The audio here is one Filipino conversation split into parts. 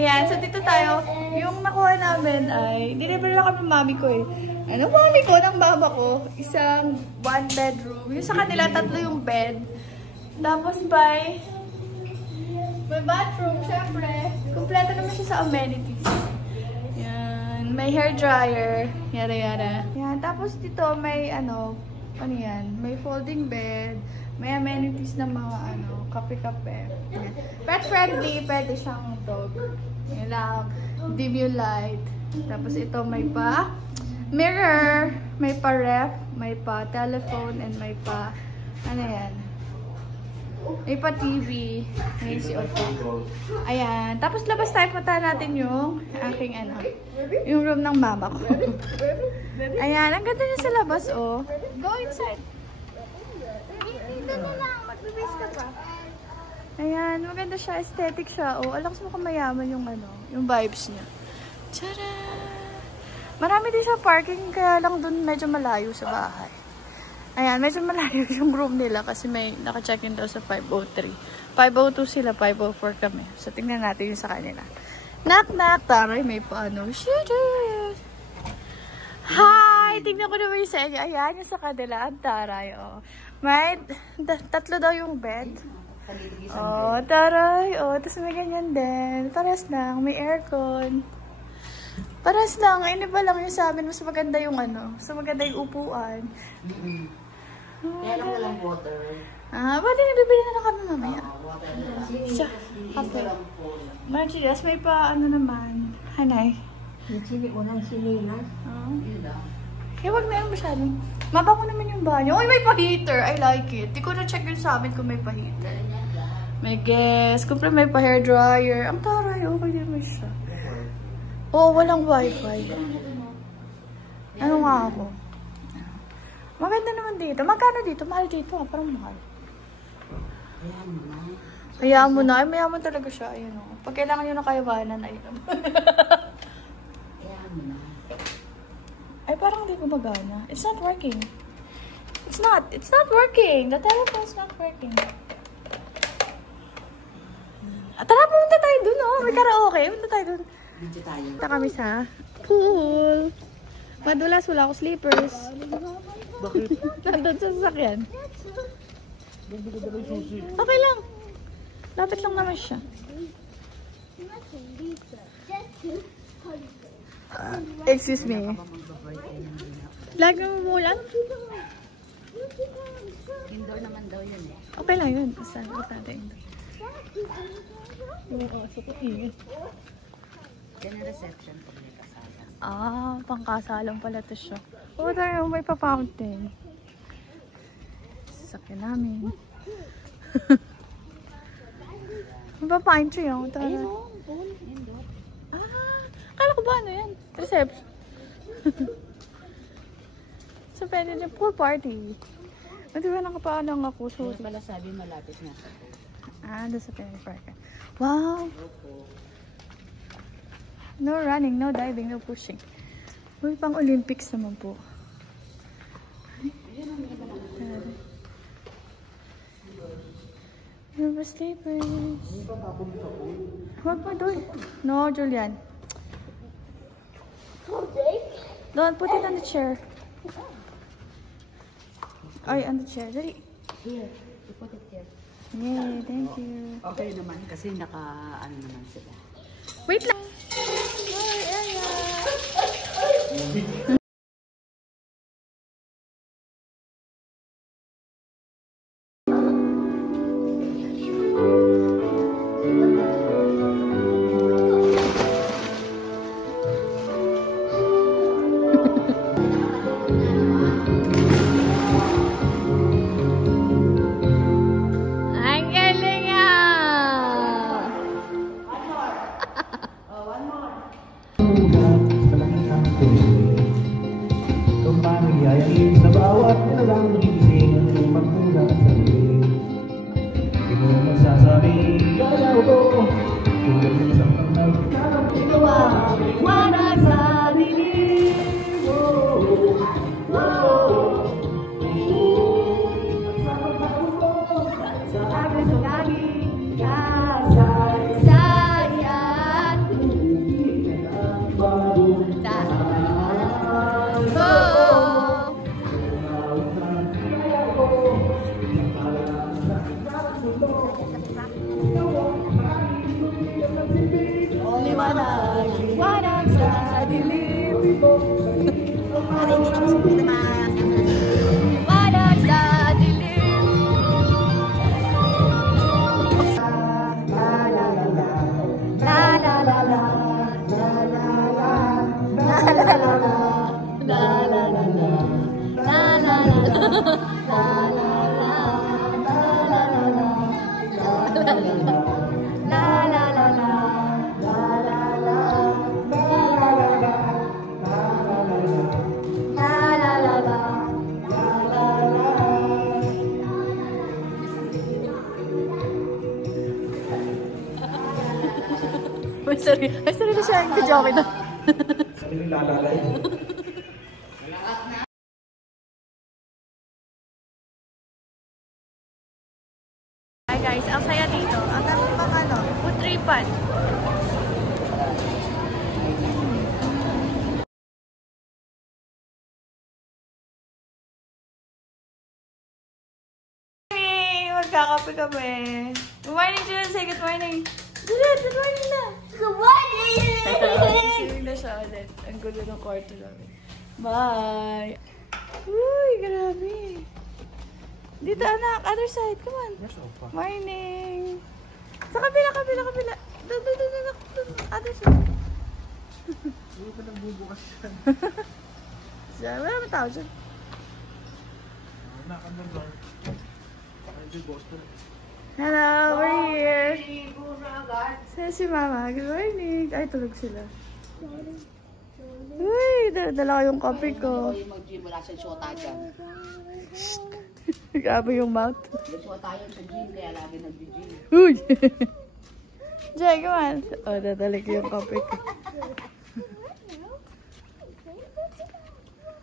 Ayan, so dito tayo. Yung nakuha namin ay, deliver lang kami mami ko eh. Ano, mami ko ng mama ko, isang 1 bedroom. Yung sa kanila, 3 yung bed. Tapos may bathroom, syempre. Kompleto naman siya sa amenities. Yan, may hair dryer, yada yada. Yan, tapos dito may ano yan, may folding bed, may amenities na mga kape-kape. Pet friendly, pwede siyang dog. Yan lang, dim yung light. Tapos ito may pa mirror, may pa ref, may pa telephone, and may pa, ano yan? May pa TV, may COT. Ayan. Tapos labas tayo, punta natin yung aking yung room ng mama ko. Ayan, ang ganda niya sa labas, oh. Go inside. Dito na lang, magbibis ka pa. Ayan, maganda siya, aesthetic siya, oh. Alam mo kung mayaman yung vibes niya. Tara! Marami din siya parking, kaya lang dun medyo malayo sa bahay. Ayan, medyo malayo yung room nila kasi may naka-check-in daw sa 503. 502 sila, 504 kami. So, tingnan natin yung sa kanila. Knock, knock! Taray, may paano. Hi! Tingnan ko naman yung sa inyo. Ayan, yung sa kanila. Ang taray, oh. May 3 daw yung bed. Oh, taray. Oh, tapos may ganyan din. Pares lang. May aircon. Pares lang. Ay, iba lang yung sa amin. Mas maganda yung mas maganda yung upuan. Kaya lang walang water. Pwede na bibili na lang kami mamaya. Siya. Okay. Marchilas, may pa naman. Hanay. Yung sili mo ng silinas. Huwag na yung masyadong. Mabango naman yung banyo. Uy, may pa-heater. I like it. Di ko na-check yun sa amin kung may pa-heater. May gas. Kung may pa-hair dryer. Ang taray. Okay naman siya. Oo, walang wifi. Ano nga ako? Maganda naman dito. Magkano dito? Mahal dito. Parang mahal. Hayaan mo na. Ay, mayaman talaga siya. Ayun o. Pag kailangan nyo na kayawanan, ayun. Ay, parang hindi gumagana. It's not working. It's not. It's not working. The telephone's not working. Tara, pumunta tayo dun, oh. May karaoke. Pumunta tayo dun. Dito tayo. Punta kami sa pool. Madulas, wala ako slippers. Bakit? Nandun sa sasakyan. Okay lang. Lapit lang naman siya. Excuse me. Lagi mo umulan? Indoor naman daw yun eh. Okay lang yun. Saan ko natin indoor? Oo, so yun. Yan ang reception pag may kasala. Pangkasalang pala to siya. Oo, tayo may pa-fountain. Sasakyan namin. May pa-pine tree yun. Indoor. Akala ko ba ano yan? Reception. So, pwede din pool party. Di ba nakapaanong ako? So, Kaya pala sabi malapit na sa pool. doon sa Penny Park. Wow! No running, no diving, no pushing. Uy, pang Olympics naman po. River Slippers. Huwag pa doon. No, Julian. Don't put it on the chair. Ay, on the chair. Dali. Here, you put it here. Yay, thank you. Okay naman kasi naka-ano naman sila. Wait lang. Hi, area. Ang galing ah! Malaking Ay, sorry na siya. Ka-joke na. Hi guys, ang saya dito. Ang dami pang ano, putripan. Hey, magkakape kami. Good morning, Julian. Say good morning. Julian, good morning na. Good morning! Swimming na siya ulit. Ang gulo ng kwarto namin. Bye! Uy, grabe. Dito anak, other side. Come on. Morning! Sa kabila. Doon. Other side. Hindi pa nagbubukas yan. Wala naman tao dyan. Nakandang lang. Pakay Boston. Hello, we're here. Saan si Mama? Good morning. Ay, tulog sila. Uy, dala ko yung kape ko. Mag-gym, wala siyang shota dyan. Grabe yung mouth. May shota yun sa gym, kaya lagi nag-gym. Uy! Jay, come on. Oh, dadalik yung kape ko.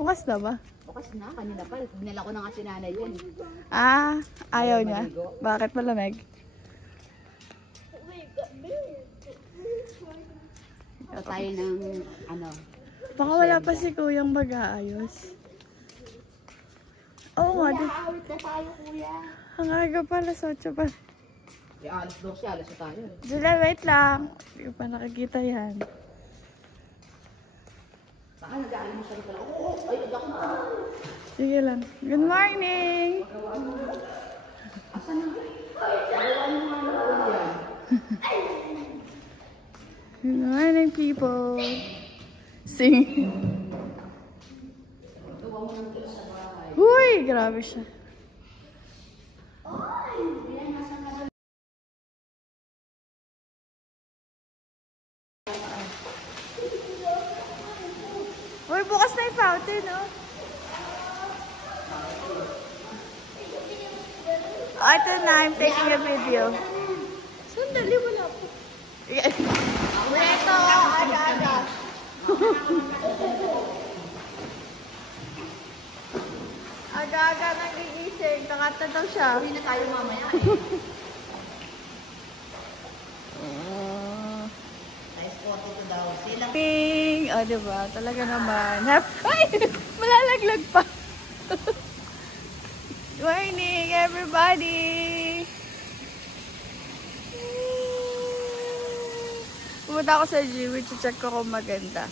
Bukas na ba? Bukas na, kanina pa. Dinala ko na nga si nanay yun. Ah, ayaw niya. Bakit malamig? So tayo ng, ano. Baka wala pa si Kuyang mag-aayos. Oo nga. Awit na tayo, kuya. Ang aga pa, alas 8 pa. Alas 12, alas na tayo. Julia, wait lang. Hindi ko pa nakikita yan. Baka nag-aalim mo siya rin pala. Ay, agak na. Sige lang. Good morning! Asa na? Agawan mo nga na ako yan. Good morning, people! Sing! Gawa mo ng kilos sa bahay. Uy! Grabe siya. Uy, bukas na yung fountain, oh. Oh, ito na. I'm taking a video. Sandali, wala po. Ito, aga-aga. Aga-aga nagigising. Nakata daw siya. Uwi na tayo mamaya Nice photo ko daw. Sila. Oh, diba? Talaga naman. Ay! Malalaglag pa. Good morning, everybody! Pumunta ako sa gym. I-check ko kung maganda.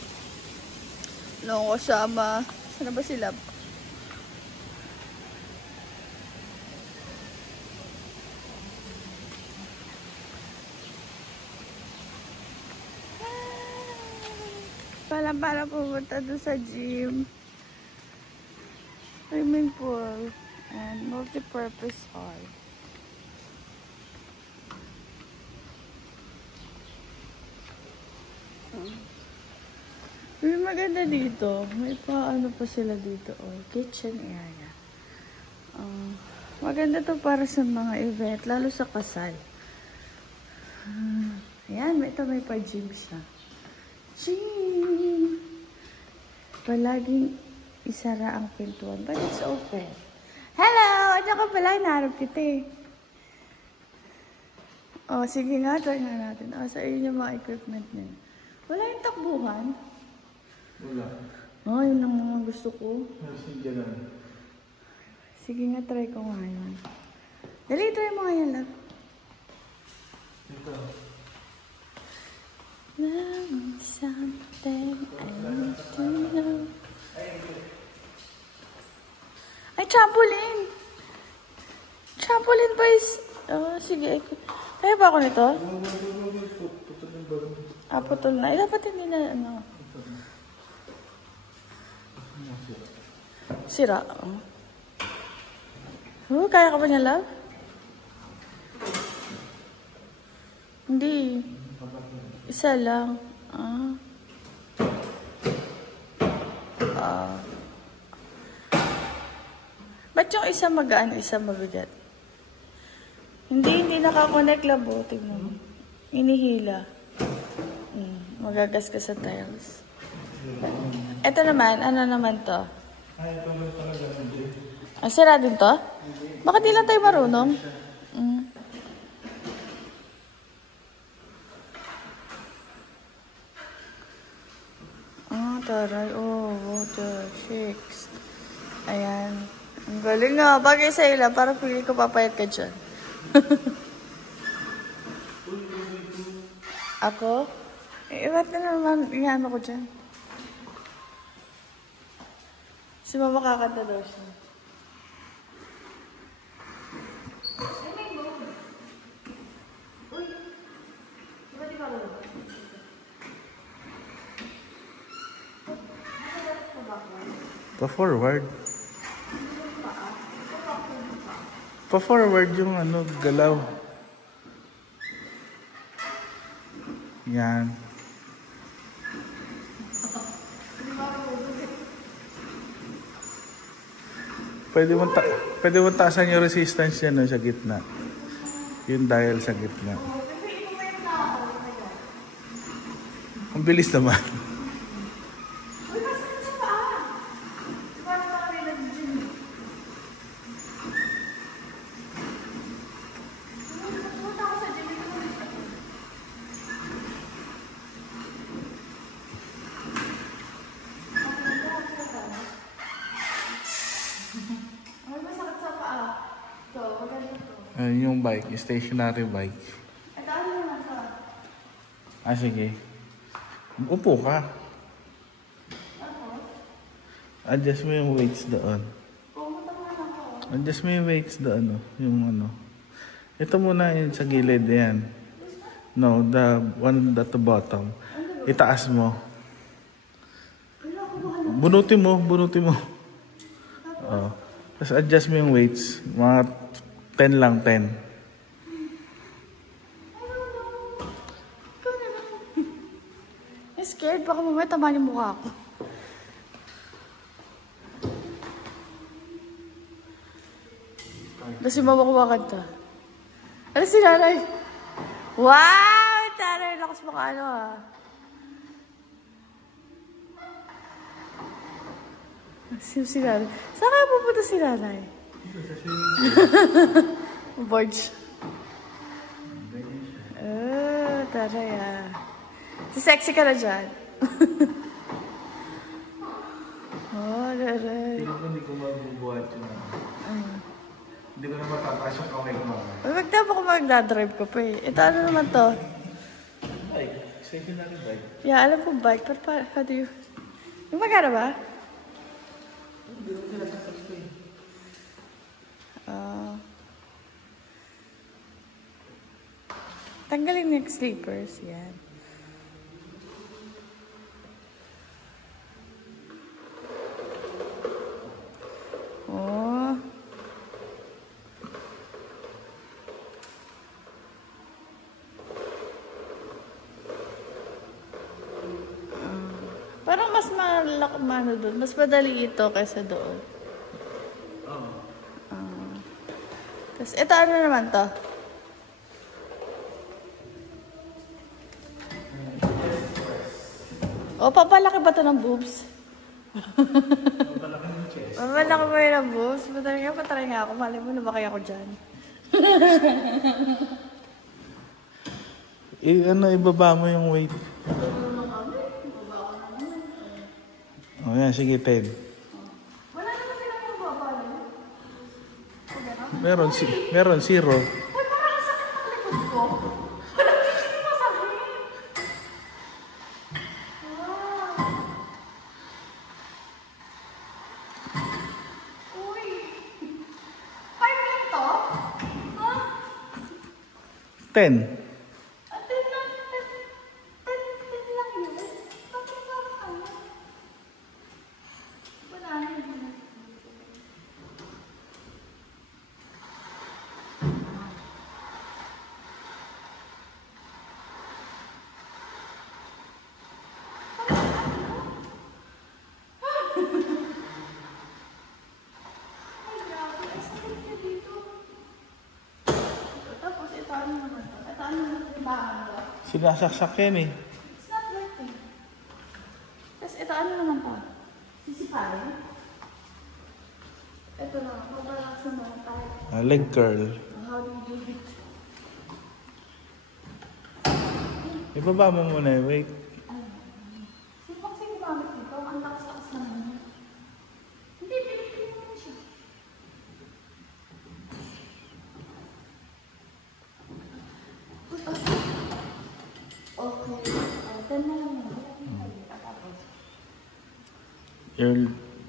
Long Osama. Sana ba sila? Para pumunta doon sa gym. Swimming pool. And multi-purpose hall. May maganda dito. May ano pa sila dito. Oh, kitchen area. Maganda to para sa mga event. Lalo sa kasal. Ayan, may pa-gym siya. Gym! Palaging isara ang pintuan. But it's open. Hello! Andiyan ka pala. Hinaharap kita eh. Oh, sige nga. Try nga natin. Oh, sa iyo yung mga equipment niya. Wala yung takbuhan. Wala. Oh, yun ang mga gusto ko. Sige lang. Sige nga, try ko nga yun. Dali, try mo nga yan lang. Ito. Love something I need to know. Ay, trampoline! Trampoline boys! Oh, sige. Kaya ba ako nito? Ah, putol na. Eh, dapat hindi na, ano. Sira. Oh. Oh, kaya ka ba niya, love? Hindi. Isa lang. Ba't yung isa magaan, isa mabigat? Hindi nakakonect, love. Oh, tignan mo. Inihila. Magagas ka sa tiles. Ito naman, ano naman to? Ay, ito lang talaga ng Jay. Sira din to? Bakit di lang tayo marunong? Taray. Oh, water shakes. Ayan. Ang galing nga. Bagay sa ila. Parang pili ko papayat ka dyan. Ako? Ba't na naman inaano ko dyan? Si mama kakanta daw siya. Pa-forward. Pa-forward yung ano, galaw. Yan. Pwede mo taasan yung resistance yan no, sa gitna. Yung dial sa gitna. Ang bilis naman. Yung bike, stationary bike. Ito ano naman to? Sige. Upo ka. Adjust mo yung weights doon. Adjust mo yung weights doon. Yung ano. Ito muna yun sa gilid. Yan. No, the one at the bottom. Itaas mo. Bunutin mo. Oh. Tapos adjust mo yung weights. Mga 10 lang, 10. Scared. Baka mamaya tama yung mukha ko. Kasi mama kumakanta. Ano si nanay? Wow! Nanay, lakas mo ka ano ah. Si nanay. Saan kaya pupunta si nanay? Borge. Taray ah. Si sexy ka na dyan. Taray. Hindi ko mabubuhat yun. Hindi ko na matataas yung kamay ko mamaya. Wag na ako magdadrive ko pa eh. Ito ano naman to? Bike. Stationary bike. Yeah, alam ko bike. But how do you... Yung magana ba? Hindi ko sila sasakto eh. Tanggalin yung sleepers. Yan. Oh. Parang mas malaki doon. Mas madali ito kaysa doon. Oo. Tapos ito ano naman to? O, papalaki ba ito ng boobs? Papalaki ng chest. Papalaki ba yun ng boobs? Patry nga ako. Mali mo na ba kaya ako dyan? Ibaba mo yung weight. O yan, sige, 10. Wala naman silang mababa. Meron, 0. Uy, parang ang sakit ng likod ko. Wala hindi masakit. Uy. 5 lang to? Ha? 10. 10 lang. 10 lang yun. Bakit parang ano? Wala na yun. ano yung bangon ba? Sinasaksak yan eh. It's not working. Tapos ito, ano naman to? Sisiparin? Ito na, mabalak sa mga tayo. Leg curl. How do you do it? Ibaba mo muna yung weight. Sino kasi gumamit dito? Ang lakas-lakas naman yun. Hindi, pinipin mo siya. Okay. 10 na lang yun. Tapos,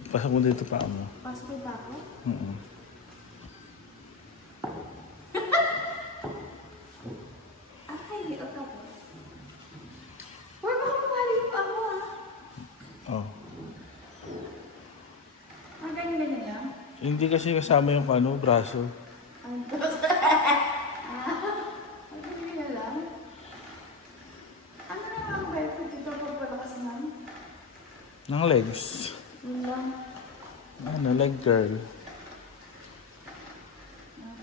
Pasok mo dito pa mo. passport ako? Ay, o tapos. Or baka mamali mo ako Oh. ganyan lang? Hindi kasi kasama yung braso. Ang ganyan lang? Ano na ang gaya ko dito pagpalakas naman? Ng legs. Yun lang. Leg curl.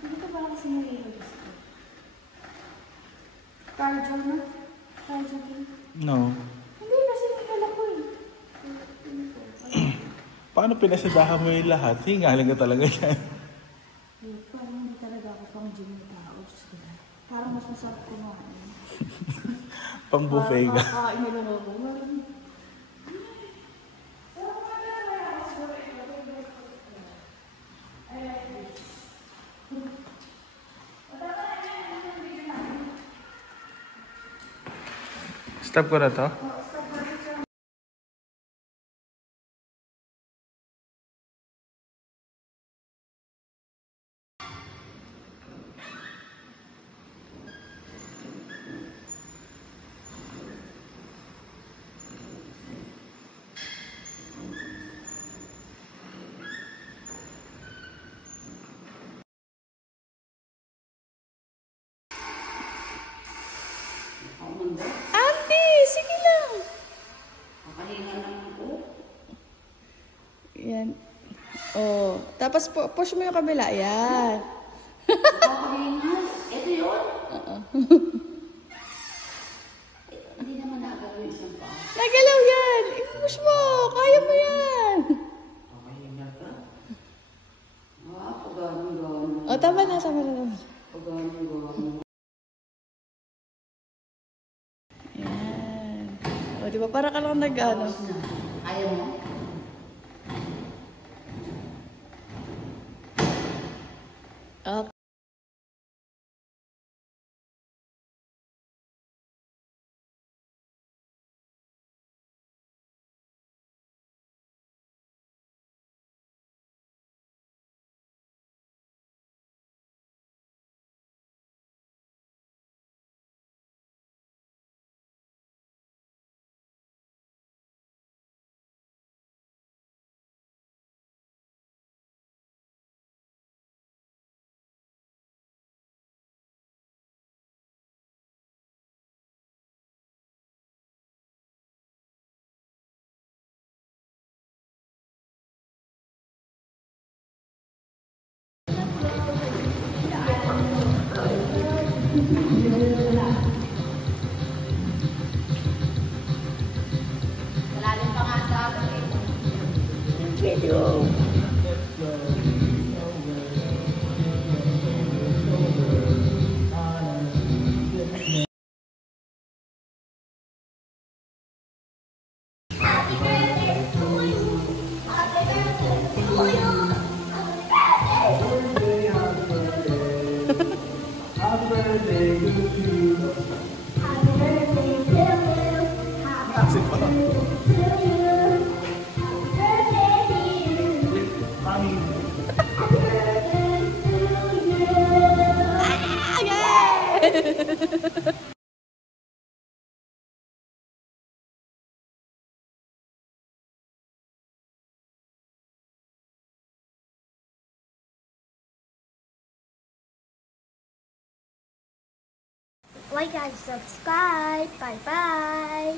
Hindi ko pala kasi nililagis ko. Cardio na? Cardio din? No. Hindi kasi nilala ko eh. Paano pinasadahan mo yung lahat? Hingaling ka talaga yan. Parang hindi talaga ako pang gym na tao. Diyos ko na. Parang mas masarap kumain. Pang buffet ka. Kakain na lang ako. Stop ko na to. Ate, sige lang. Makahinga naman po. Yan. Oh, tapos push mo yung kabila. Yan. Makahinga? Ito yun? Hindi naman nagawin isang pa. Nagalaw yan. I-push mo. Kaya mo yan. Makahinga ka? Pagano-gano. Oh, tama na. Tama na naman. Pagano-gano. Yan. O, di ba? Para ka lang nag-ano. Ayaw mo? Okay. Malalim pa nga sa akin eh. Video. Like and subscribe. Bye bye.